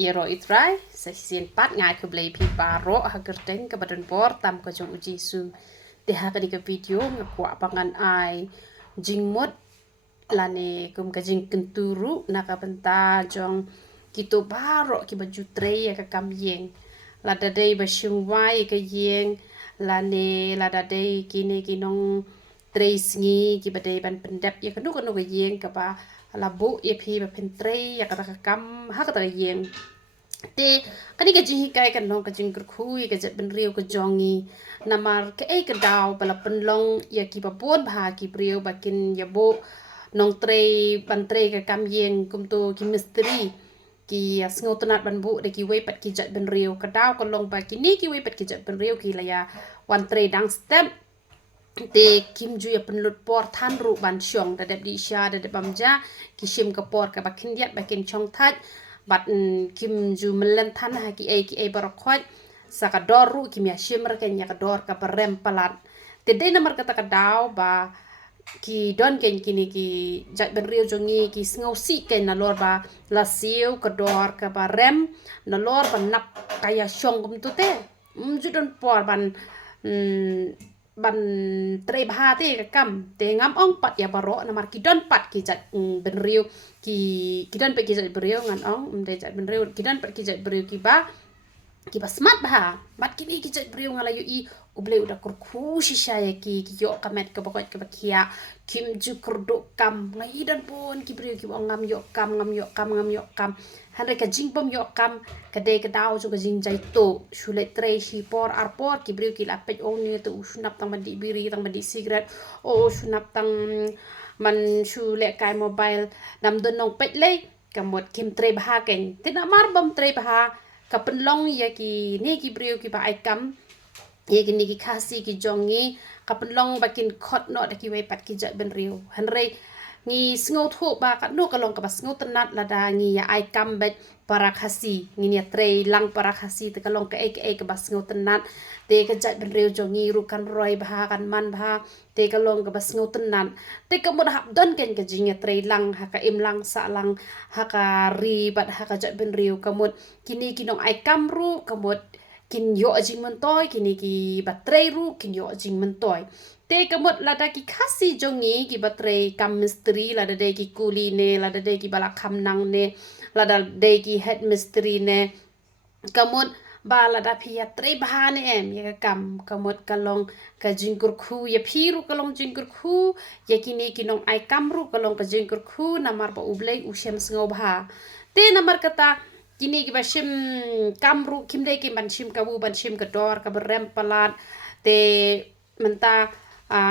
Iro itrai seksien pat ngai ke Balei pi baro hagerteng ke badan bor tam ke jong uji su te ha ke video ngakwa pangan ai jingmot lane kum ke jing kenturu naka benta jong kito baro ki baju trei ya ke kam yeng lada dei ba shung wai ke yeng lane lada dei kini kinong trei sngi ki badai ban pendap ya kanu kanu ke yeng ke ba labu ya pi ba pen trei ya ka kam ha ka yeng te kani ka jihi kai kan long ka jing khui ka jet ben riu ka jongi namar ke e ka daw bala pen long ya ki ba bon bha ki priu ba kin ya bo nong trei ban trei ka kam yeng kum to ki misteri ki sngotonat ban bu de ki we pat ki jet ben riu ka daw ka long ba ki ni ki we pat ki jet ben riu ki la ya wan trei dang step te kim ju ya penlut por than ru ban syong da dep di sha da dep bamja ki shim ka por ka ba kin yat ba kin chong thaj bat kim ju melen than ha ki e bar khoj saka dor ru kim ya shim ra ken ya ka dor ka parem palat te de namar kata ka daw ba ki don ken kini ki jat ben riu jongi ki sngo si ken na lor ba la siu ka dor ka ba rem na lor ba nap kaya syong kum tu te ju don por ban ban trei bha te ka kam te ngam ong pat ya baro na mar ki don pat ki jat ben riu ki don pat ki jat ben riu ngan ong de jat ben riu ki don pat ki jat ben riu ki ba smart bah mat kini ki jat beriu ngala yu i uble udah kurku shisha ya ki yo kamet ke pokok ke bakia kim ju kurdo kam ngai dan pun ki beriu ki ngam yo kam hanre ka jing bom yo kam kade ke dau ju ka jing jai to shule trei shi por ar por ki beriu ki lapet ong ni tu sunap tang mandi biri tang mandi cigarette sunap tang man shule kai mobile nam don nong pet le kamot kim trei bah ken tina mar bom trei bah kapen long ya ki ni ki brio ki ba ai kam ya ki ni ki khasi ki jongi kapen long bakin khot no da ki we pat ki jat ben riu hanre ngi sngo thu ba ka no ka long ka ba sngo tanat la da ngi ya ai kam bet para khasi ngi ya trei lang para khasi te ka long ka e ka ba sngo tanat te ka jat ben riu jongi ru kan roi ba kan man ba te ka long ka ba sngo tanat te ka mo hap don ken ka jing ya trei lang ha ka im lang sa lang ha ka ri bat ha ka jat ben riu ka mot kini kinong ai kam ru ka mot kin yo jing man toy kini ki batrei ru kin yo jing man toy te kamot lada ki khasi jongi ki batrei kam misteri lada de ki kuli ne lada de ki bala kham nang ne lada de ki head misteri ne kamot ba lada phia trei bahane em ya kam kamot kalong ka jingkur khu ya phiru kalong jingkur khu ya kini kinong ai kamru kalong ka jingkur khu namar ba ublei ushem sngo bha te namar kata kini ki bashim kamru kimdai ki banshim kabu banshim kador ka berem palat te menta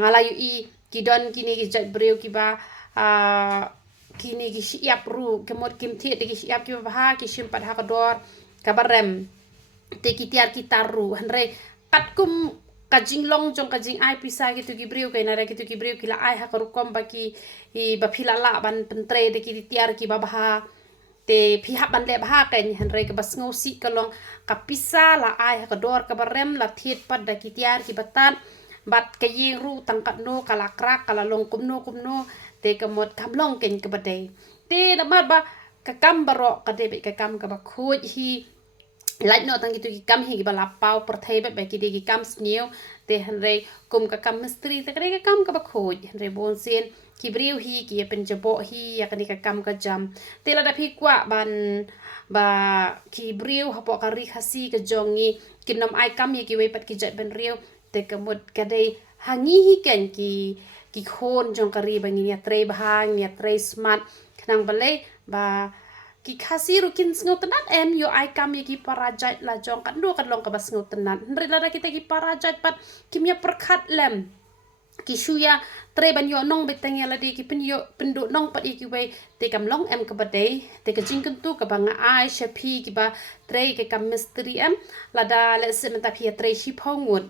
ngalayu i kidon kini ki jat breu ki ba kini ki siap ru kemot kim thi de ki siap ki ba ki shim pad ha kador ka berem te ki tiar ki taru hanre pat kum kajing long jong kajing ai pisa gitu ki breu kai nare gitu ki breu ki la ai ha ka rukom ba ki ba phila la ban pentre de ki tiar ki ba ba te pihak ban le bah kan hanre ka bas ngosi kalong kapisa la ai ka dor ka barem la thiet pad da kitiar ki batan bat ka ying ru tangkat no kala krak kala long kumno te ka mot kam long ken ka badai te na mar ba ka kam baro ka de ka kam ka ba khoj hi lạnh nọ tăng cái cam hi cái bà pau per thai bé bé cái cam snew te hanre kum ka cam mystery te cái cam ka ba khoj hanre bon sen ki briu hi ki pen jabo hi ya kan ka cam ka jam te la da phi kwa ban ba ki briu ha po ka ri khasi ka jongi kinom ai cam ye ki we pat ki jet ben riu te ka mot ka dei hangi hi ken ki khon jong ka ri ba ngi ya trei ba hang ya trei smart khnang balei ba ki khasi rukin sngotenat em yo ai kam ye ki parajat la jong kan do kan long ka bas sngotenat ndri la kita ki parajat pat kimya perkhat lem ki shuya tre ban yo nong beteng ya la di ki pen yo pendu nong pat ki we te kam long em ka badai te ka jing kan tu ka banga ai shapi ki ba tre ke kam mystery em la da le se menta phi tre shi phongun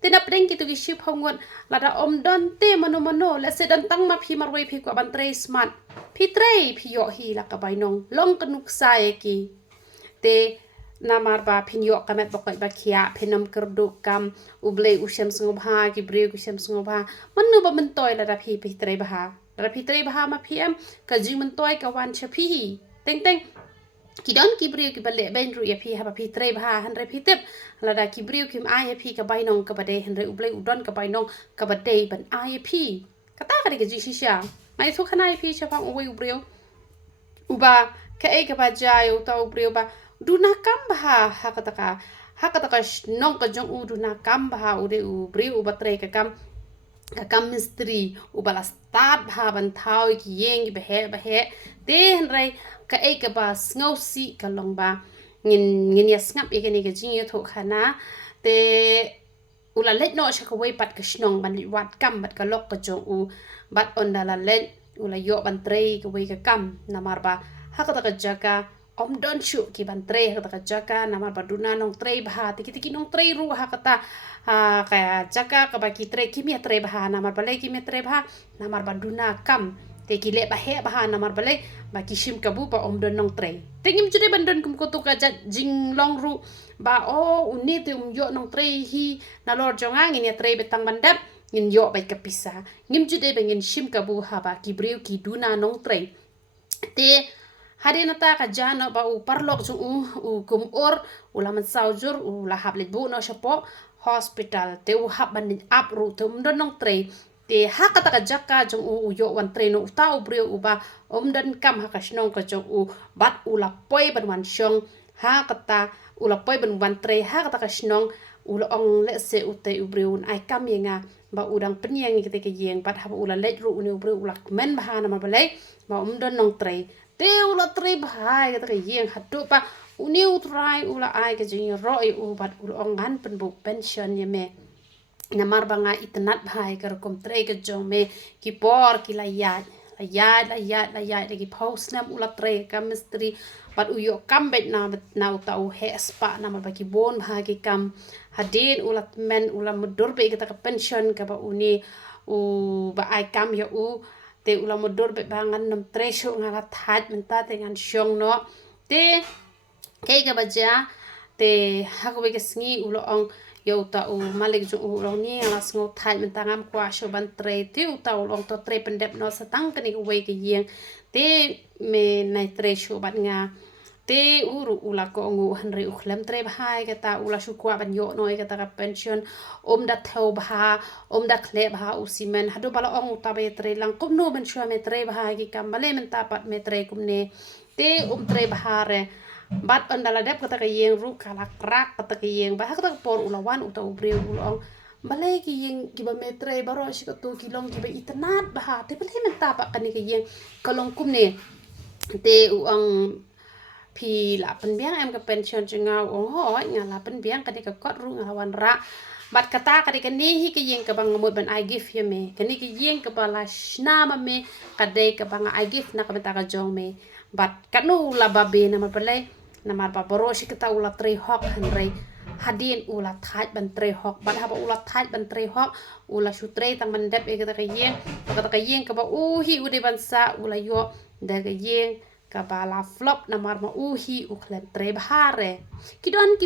te na preng ki tu ki shi phongun la da om don te mano le se dan tang ma phi marwei phi ko ban tre smart phi trei phi yo hi la ka bai nong long kanuk sai ki te namar ba phin yo kamet bokoi ba khia phenom kerdu kam ublei ushem sngobha ki breu ushem sngobha manu ba men toy la da phi trei ba ma phi em ka ji men toy ka wan cha phi teng Kidon kibriu ki bale ben ru ya pi haba pi trei bha han re pi tep lada kibriu kim a ya pi ka bai nong ka bade han re ublei udon ka bai nong ka bade ban a ya pi kata ka de ji shisha mai thu khana ya pi cha phang uwe ubreu uba ka e ka ba ja yo ta ubreu ba du na kam bha ha ka taka nong ka jong u du na kam bha ude ubreu uba trei ka kam mistri ubala start bha ban thau ki yeng ki behe te han rai ka e ka ba ngau si ka long ba ngin ya snap e ka ni ka jing yo tho khana te ula let no sha ka wei pat ka shnong ban li wat kam bat ka lok ka jong u bat on dala let ula yo ban trei ka wei ka kam namar ba ha ka ka jaka om don shu ki ban trei ha ka jaka namar ba duna nong trei bha tiki nong trei ru ha kata kaya jaka ka ba ki trei ki mi trei bha namar ba le ki mi trei bha namar ba duna kam te ki le ba he ba namar ba le ba ki shim ka bu ba om don nong trei te ngim jude ban don kum ko to ka jing long ru ba o uni te yo nong trei hi na lor jonga ngin ya trei betang bandap ngin yo ba ka pisa ngim jude ba ngin shim ka bu ha ba ki breu ki duna nong trei te hari nata ka jana ba u parlok ju u kum or ulaman saujur ula hablet bu no shapo hospital te u haban up ru te umdon nong trei te hakata ka jaka jong u yo wan trei no ta u breu u ba umdan kam haka shnong ka jong u bat ula poi ban wan shong hakata ula poi ban wan trei hakata ka shnong ula ong le se u te u breu ai kam yenga ba udang penyang kita ke yeng bat haba ula let ru uni u breu ula men bahana ma balai ba umdon nong trei te ula trei bahai kita ke yeng hatu pa uni utrai ula ai ke jing roi u bat ula ongan penbu pension ye me namar banga itnat bhai kar kom trei ke jong me ki por ki la ya ki pos nam ula trei kam mistri bat uyo kam bet na tau he spa na ba ki bon bha ki kam hadin ula men ula mudur be kita ke pension ka ba uni u ba ai kam ya u te ula mudur be bangan nam trei shu ngala that menta te ngan shong no te kay ka ba ja te hakwe ke sngi ulo ong yo ta u malik ju u lo ni ala sngo thai men tangam kwa sho ban tre ti u ta ulong to tre pendep no satang kani we ke yeng te me nai tre sho ban nga te uru ula ko ngu hanri u khlem tre bhai ke ta ula shu kwa ban yo noi ke ta ka pension da thau bha da khle bha u simen hadu bala ong ta be tre lang kum no ban shwa me tre bha ki kam bale men ta pat me tre kum ne te tre bha re bat andala dep kata ka yeng ru kala krak kata ka yeng ba kata por ulawan uta ubreu ulong balai ki yeng ki ba metre baro shi ka tu kilong ki ba itnat ba te balai men ta pa kani ka yeng kalong kum ne te uang pi la pen biang em ka pension jinga ong ho nga la pen biang kani ka kot ru nga wan ra bat kata kani ka ni hi ka yeng ka bang mo ban I give ye me kani ka yeng ka bala shna ma me kade ka bang I give na ka ta ka jong me bat kanu la babe na ma balai namar ba boroshi kita ula trei hok hanrei hadin ula thaj ban trei hok ban haba ula thaj ban trei hok ula shu trei tang man dep e kata ka yeng ka ba uhi ude ban sa ula yo daga yeng ka ba la flop namar ma uhi u khlem trei bahare kidon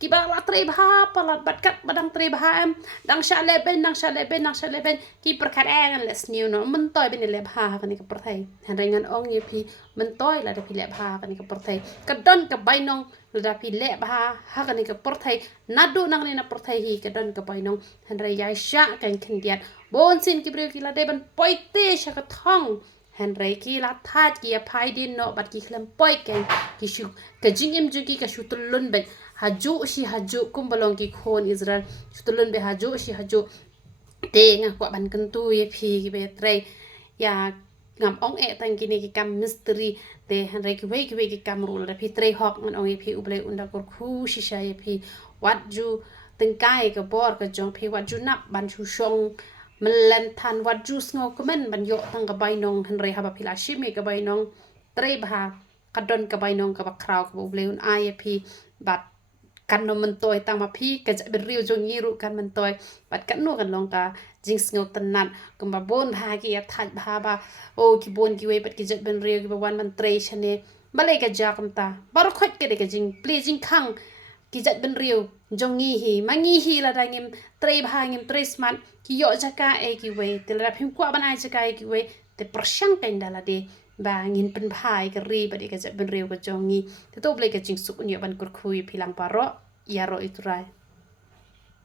ki ba la trei bah palat bat kat badang trei bah em dang sha leben ki perkat en les new no men toy ben le bah ka ni ka perthai han rengan ong ye pi men toy la da pi le bah ka ni ka perthai ka don ka bai nong la da pi le bah ha ka ni ka perthai nadu nang ni na perthai hi ka don ka bai nong han re yai sha kan khin diat bon sin ki brio ki la de ban poite sha ka thong Henry ki la that ki phai din no bat ki khlem poi ken ki shu ka jingim ju ki ka shu tulun be haju kumbalong ki khon Israel shu tulun be haju te nga kwa ban kan tu ye phi ki be tre ya ngam ong e tang ki ni ki kam mystery te Henry ki we ki kam rul ra phi tre hok ngan ong ye phi uble unda kor khu shisha ye phi wat ju teng kai ka bor ka jong phi wat ju nap ban shu shong melen than wat jus ngo komen ban yo tang ka bai nong han re haba phila shimi ka bai nong tre bha kadon ka bai nong ka ba kraw ka bleun IAP bat kan no man toy tang ma phi ka ja ber riu jong yiru kan man toy bat kan no kan long ka jing ngo tanan ka ba bon bha ki ya thaj bha ba o ki bon ki we bat ki ja ben riu ki ba wan man tre chane balai ka ja kam ta bar khot ke de ka jing pleasing khang ki jat ben riu jong ngi hi mangi hi la da ngim tre bha ngim tre smart ki yo jaka e ki we te la phim kwa banai jaka e ki we te prashang kain dala de và nhìn bên phai cái ri và để cái bên rêu cái cho nghi thế tôi lấy cái chính sụp nhiều bên cột khui phi lăng paro ya rồi ít rồi